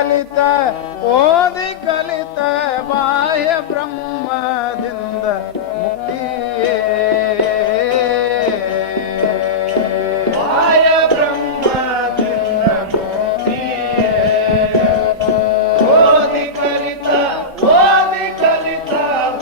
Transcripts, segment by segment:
ಕಲಿತ ಓದಿ ಕಲಿತ ಬಾಹ್ಯ ಬ್ರಹ್ಮದಿಂದ ಮುಕ್ತಿಯೇ ಬಾಹ್ಯ ಬ್ರಹ್ಮದಿಂದ ಮುಕ್ತಿಯೇ ಓದಿ ಕಲಿತ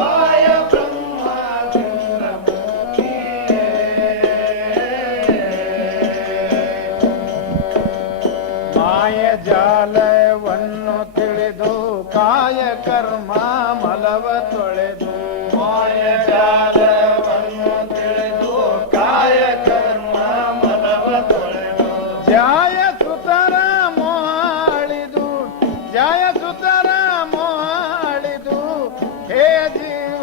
ಬಾಹ್ಯ ಬ್ರಹ್ಮದಿಂದ ಮುಕ್ತಿಯೇ ಮಾಯ ಜಾಲವನ್ನು ತಿಳಿದು ಕಾಯ ಕರ್ಮ ಮಲವ ತೊಳೆದು ಮಾಯ ಜಾಲವನ್ನು ತಿಳಿದು ಕಾಯ ಕರ್ಮ ಮಲವ ತೊಳೆದು ಜಾಯ ಸುತರ ಮಾಡಿದು ಜಾಯ ಸುತರ ಮಾಡಿದು ಹೇ ಜೀವ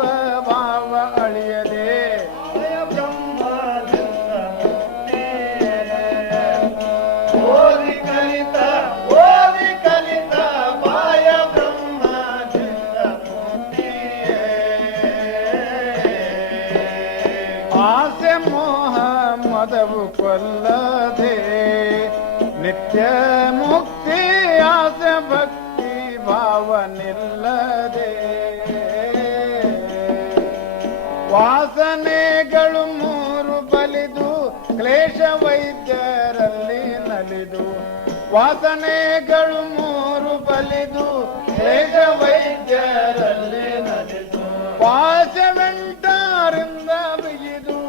ಭಾವ ಅಳಿಯದೆ ಬ್ರಹ್ಮದಿಂದ ಓದಿ ಕಲಿತ ಬಾಯ ಬ್ರಹ್ಮದಿಂದ ಮುಕ್ತಿಯೇ ಆಸೆ ಮೋಹ ಮದವು ಕೊಲ್ಲದೆ ನಿತ್ಯ ಮುಕ್ತಿ ಆಸೆ ಭಕ್ತಿ ಭಾವ ನಿಲ್ಲದೆ ವಾಸನೆಗಳು ಮೂರು ಬಲಿದು ಕ್ಲೇಶ ವೈದ್ಯರಲ್ಲಿ ನಲಿದು ವಾಸನೆಗಳು ಮೂರು ಬಲಿದು ಕ್ಲೇಶ ವೈದ್ಯರಲ್ಲಿ ನಲಿದು ಪಾಶವೆಂಟರಿಂದ ಬಿಗಿದು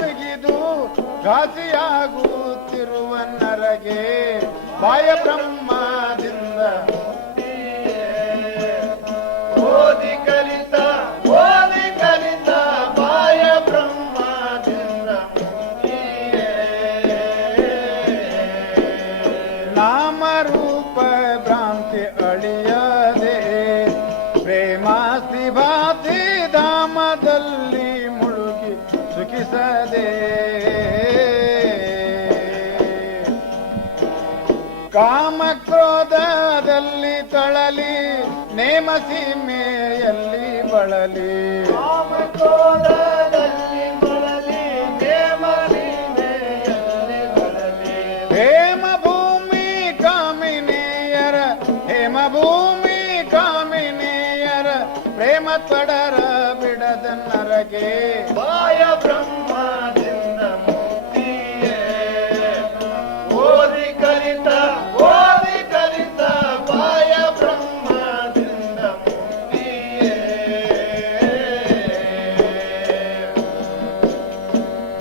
ಬಿಗಿದು ಘಾಸಿಯಾಗುತ್ತಿರುವ ನರಗೆ ಬಾಯ ಬ್ರಹ್ಮದಿಂದ ಓದಿ ಕಲಿತ ಬಾಯ ಬ್ರಹ್ಮದಿಂದ ನಾಮರೂಪ ಭ್ರಾಂತಿ ಅಳಿಯದೆ ಪ್ರೇಮಾಸ್ತಿ ಭಾತಿ ಧಾಮದಲ್ಲಿ ಮುಳುಗಿ ಸುಖಿಸದೆ ಕಾಮ ಕ್ರೋಧದಲ್ಲಿ ತಳಲಿ ನೇಮ ಸೀಮೆಯಲ್ಲಿ ಬಳಲಿ ಕಾಮ ಕ್ರೋಧದಲ್ಲಿ ಬಳಲಿ ನೇಮ ಸೀಮೆಯಲ್ಲಿ ಬಳಲಿ ಹೇಮ ಭೂಮಿ ಕಾಮಿನಿಯರ ಪ್ರೇಮ ತಡರ ಬಿಡದ ನರಗೆ ಬಾಯ ಬ್ರಹ್ಮದಿಂದ ಮುಕ್ತಿಯೇ ಓದಿ ಕಲಿತ ಬಾಯ ಬ್ರಹ್ಮದಿಂದ ಮುಕ್ತಿಯೇ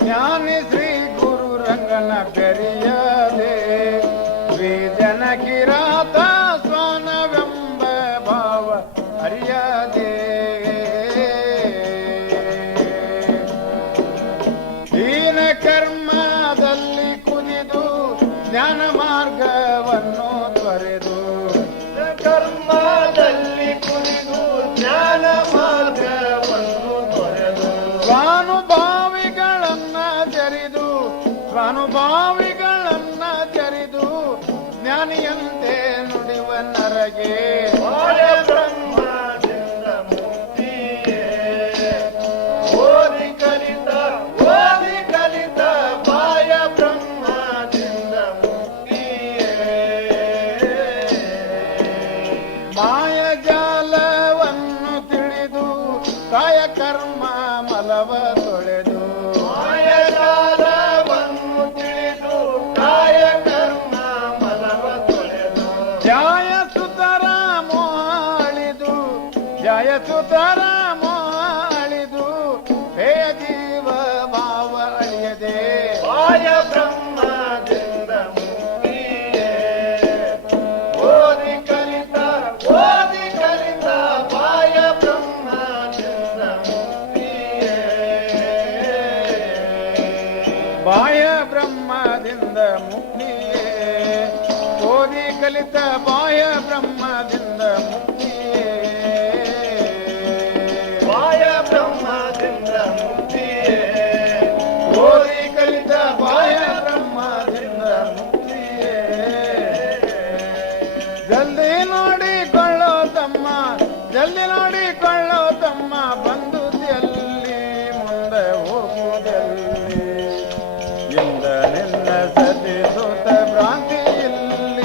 ಜ್ಞಾನಿ ಶ್ರೀ ಗುರು ರಂಗನ ಬೆರೆಯದೆ ಶ್ರೀಜನ ಕಿರಾತ ಸ್ವಾನವೆಂಬ ಭಾವ ಅರಿಯದೆ ಹೀನ ಕರ್ಮದಲ್ಲಿ ಕುದಿದು ಜ್ಞಾನ ಮಾರ್ಗವನ್ನು ತೊರೆದು ಕರ್ಮದಲ್ಲಿ ಕುದಿದು ಜ್ಞಾನ ಮಾರ್ಗವನ್ನು ತೊರೆದು ಸ್ವಾನುಭಾವಿಗಳನ್ನ ಜರಿದು ಜ್ಞಾನಿಯಂತೆ ನುಡಿವ ನರಗೆ ಬಾಯ ಬ್ರಹ್ಮದಿಂದ ಮುಕ್ತಿಯೇ ಓದಿ ಕಲಿತ ಬಾಯ ಬ್ರಹ್ಮದಿಂದ ಮುಕ್ತಿಯೇ ಮಾಯ ಜಾಲವನ್ನು ತಿಳಿದು ಕಾಯ ಕರ್ಮ ಮಲವ ತೊಳೆದು ಮಾಯ ಜಾಲವನ್ನು ತಿಳಿದು ಕಾಯ ಕರ್ಮ ಮಲವ ತೊಳೆದು ಜಾಯ ಸುತರ ಮಾಡಿದು ಹೇ ಜೀವ ಭಾವ ಅಳಿಯದೆ ಬಾಯ ಬ್ರಹ್ಮದಿಂದ ಮುಕ್ತಿಯೇ ಓದಿ ಕಲಿತ ಬಾಯ ಬ್ರಹ್ಮದಿಂದ ಮುಕ್ತಿಯೇ ಬಾಯ ಬ್ರಹ್ಮದಿಂದ ಮುಕ್ತಿಯೇ ಓದಿ ಕಲಿತ ಬಾಯ ಬ್ರಹ್ಮದಿಂದ ಮುಕ್ತಿಯೇ ಬಾಯ ಬ್ರಹ್ಮದಿಂದ ಮುಕ್ತಿಯೇ ಓದಿ ಕಲಿತ ಬಾಯ ಬ್ರಹ್ಮದಿಂದ ಮುಕ್ತಿಯೇ ಜಲ್ದಿ ನೋಡಿಕೊಳ್ಳೋ ತಮ್ಮ ಬಂದುದಲ್ಲಿ ಮುಂದೆ ಹೋಗುವುದಲ್ಲಿ ಇಂದ ನಿನ್ನ ಸತಿ ಸುತ ಭ್ರಾಂತಿ ಇಲ್ಲಿ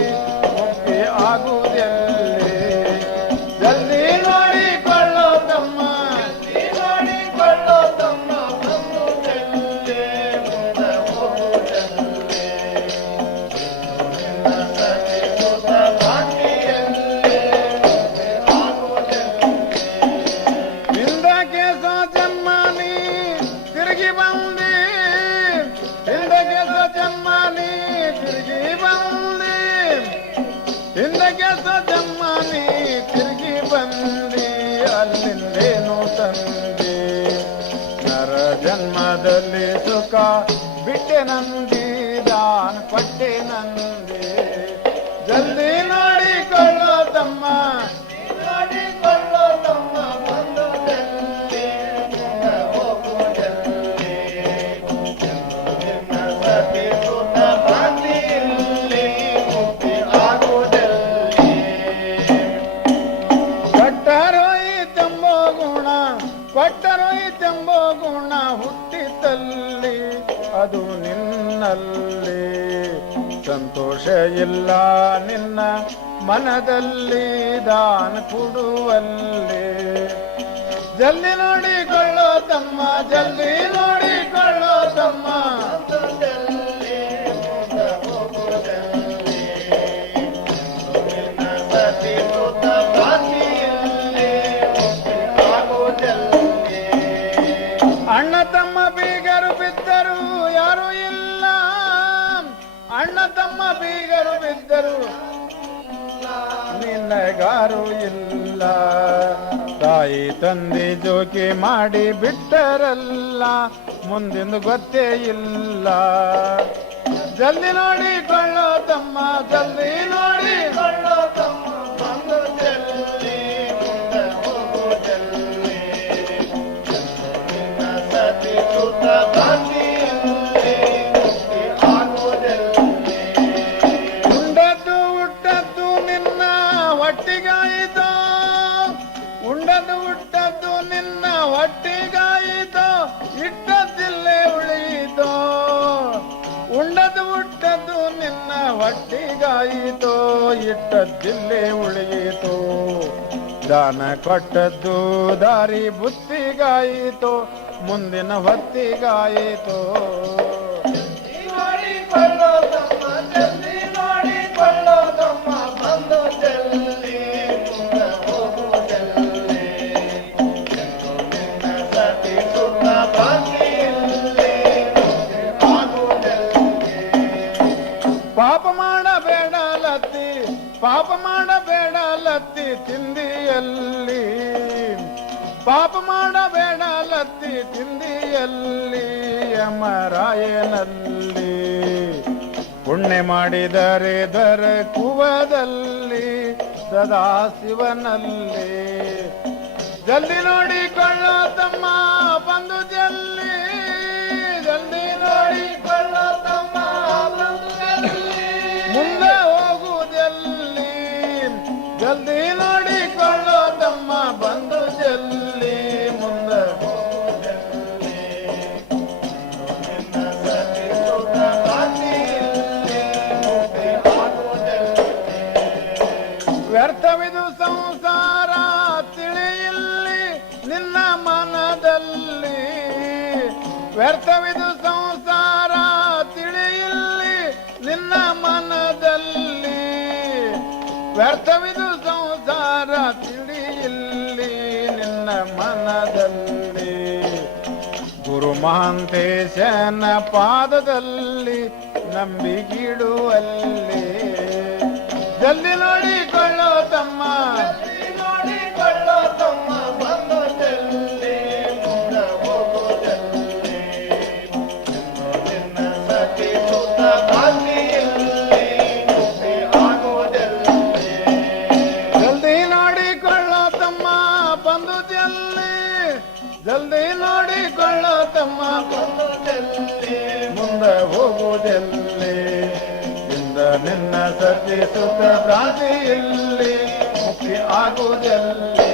ಜೀವನದಲ್ಲಿ ಸುಖ ಬಿಟ್ಟೆ ನಂದಿ ದಾನ ಪಟ್ಟೆ ನಂದಿ ಜಲ್ದಿ ನೋಡಿಕೊಳ್ಳೋ ತಮ್ಮ ನೋಡಿಕೊಳ್ಳೋ ತಮ್ಮ ಬಂದು ಜಲ್ದಿ ಹೋಗು ಜಲ್ದಿ ಸತಿ ಸುತ ಬಾಂಧಿಯಲ್ಲಿ ಮುಕ್ತಿ ಆಗು ಜಲ್ದಿ ಕೊಟ್ಟರೋಯಿತೆಂಬೋ ಗುಣ ಕೊಟ್ಟರೋಯಿತೆಂಬೋ ಗುಣ ಹುಟ್ಟಿತಲ್ಲಿ ಅದು ನಿನ್ನಲ್ಲಿ ಸಂತೋಷ ಇಲ್ಲ ನಿನ್ನ ಮನದಲ್ಲಿ ದಾನ ಕೊಡುವಲ್ಲಿ ಜಲ್ದಿ ನೋಡಿಕೊಳ್ಳೋ ತಮ್ಮ ಜಲ್ದಿ ನೋಡಿಕೊಳ್ಳೋ ತಮ್ಮ ಜಲ್ದಿ ಹೋಗು ಜಲ್ದಿ ಸತಿ ಸುತ ಬಾಂಧಿಯಲ್ಲಿ ಆಗೋ ಜಲ್ದಿ ಅಣ್ಣ ತಮ್ಮ ಬೀಗರು ಬಿದ್ದರು ಯಾರು ಇಲ್ಲ ಅಣ್ಣ ತಮ್ಮ ಬೀಗರು ಬಿದ್ದರು ನಿನ್ನಗಾರು ಇಲ್ಲ ತಾಯಿ ತಂದೆ ಜೋಕೆ ಮಾಡಿ ಬಿಟ್ಟರಲ್ಲ ಮುಂದಿನ ಗೊತ್ತೇ ಇಲ್ಲ ಜಲ್ದಿ ನೋಡಿಕೊಳ್ಳೋ ತಮ್ಮ ಜಲ್ದಿ ನೋಡಿಕೊಳ್ಳೋ ತಮ್ಮ ಬಂದು ಜಲ್ದಿ ಮುಂದೆ ಹೋಗು ಜಲ್ದಿ ಸತಿ ಸುತ ಬಾಂಧಿಯಲ್ಲಿ ಮುಕ್ತಿ ಆಗೋ ಜಲ್ದಿ ಉಂಡದ್ದು ಹುಟ್ಟದ್ದು ನಿನ್ನ ಹೊಟ್ಟಿಗಾಯಿತೋ ಉಂಡದ್ದು ಹುಟ್ಟದ್ದು ನಿನ್ನ ಹೊಟ್ಟಿಗಾಯಿತೋ ಇಟ್ಟದ್ದಿಲ್ಲೇ ಉಳಿಯಿತೋ ಉಂಡದ್ದು ಹುಟ್ಟದ್ದು ನಿನ್ನ ಹೊಟ್ಟಿಗಾಯಿತೋ ಇಟ್ಟದ್ದಿಲ್ಲೇ ಉಳಿಯಿತೋ ದಾನ ಕೊಟ್ಟದ್ದು ದಾರಿ ಬುತ್ತಿಗಾಯಿತೋ ಮುಂದಿನ ಹೊತ್ತಿಗಾಯಿತೋ ನೋಡಿಕೊಳ್ಳೋ ತಮ್ಮ ಜಲ್ದಿ ನೋಡಿಕೊಳ್ಳೋ ತಮ್ಮ ಬಂದು ಜಲ್ದಿ ಮುಂದೆ ಹೋಗು ಜಲ್ದಿ ಸತಿ ಸುತ ಬಾಂಧಿಯಲ್ಲಿ ಆಗು ಜಲ್ದಿ ಪಾಪ ಮಾಡಬೇಡ ಲತ್ತಿ ಪಾಪ ಮಾಡಬೇಡ ಲತ್ತಿ ತಿಂದಿಯಲ್ಲಿ ಪಾಪ ಮಾಡಬೇಡ ಲತ್ತಿ ತಿಂದಿಯಲ್ಲಿ ಯಮರಾಯನಲ್ಲಿ ಪುಣ್ಯ ಮಾಡಿದರೆ ದರ ಕುವದಲ್ಲಿ ಸದಾ ಶಿವನಲ್ಲಿ ಜಲ್ದಿ ನೋಡಿಕೊಳ್ಳೋ ತಮ್ಮ ಬಂದು ಜಲ್ದಿ ಜಲ್ದಿ ನೋಡಿಕೊಳ್ಳೋ ತಮ್ಮ ಬಂದು ಜಲ್ದಿ ಮುಂದೆ ಹೋಗುವುದಲ್ಲಿ ಜಲ್ದಿ ನೋಡಿಕೊಳ್ಳೋ ತಮ್ಮ ಬಂದು ಜಲ್ದಿ ಮುಂದೆ ಹೋಗುವುದಲ್ಲಿ ಸತಿ ಸುತ ಬಾಂಧಿಯಲ್ಲಿ ಮುಕ್ತಿ ಆಗೋ ಜಲ್ದಿ ವ್ಯರ್ಥವಿದು ಸಂಸಾರ ತಿಳಿಯಿಲ್ಲಿ ನಿನ್ನ ಮನದಲ್ಲಿ ವ್ಯರ್ಥವಿದು ಸಂಸಾರ ತಿಳಿಯಿಲ್ಲಿ ನಿನ್ನ ಮನದಲ್ಲಿ ವ್ಯರ್ಥವಿದು ಸಂಸಾರ ತಿಳಿಯಿಲ್ಲಿ ನಿನ್ನ ಮನದಲ್ಲಿ ಗುರು ಮಹಾಂತೇಶನ ಪಾದದಲ್ಲಿ ನಂಬಿಗಿಡುವಲ್ಲಿ ಜಲ್ದಿ ನೋಡಿಕೊಳ್ಳೋ ತಮ್ಮ ನೋಡಿಕೊಳ್ಳೋ ತಮ್ಮ ಬಂದು ಜಲ್ದಿ ಮುಂದೆ ಹೋಗು ಜಲ್ದಿ ನಿನ್ನ ಸತಿ ಸುತ ಬಾಂಧಿಯಲ್ಲಿ ಮುಕ್ತಿ ಆಗೋ ಜಲ್ದಿ ಜಲ್ದಿ ನೋಡಿಕೊಳ್ಳೋ ತಮ್ಮ ಬಂದು ಜಲ್ದಿ ಜಲ್ದಿ ನೋಡಿಕೊಳ್ಳೋ ತಮ್ಮ ಬಂದು ಜಲ್ದಿ ಮುಂದೆ ಹೋಗು ಜಲ್ದಿ ನಿನ್ನ ಸತಿ ಸುಖ ಭ್ರಾಂತಿಯಲ್ಲಿ ಮುಕ್ತಿ ಆಗುವುದೆಲ್ಲಿ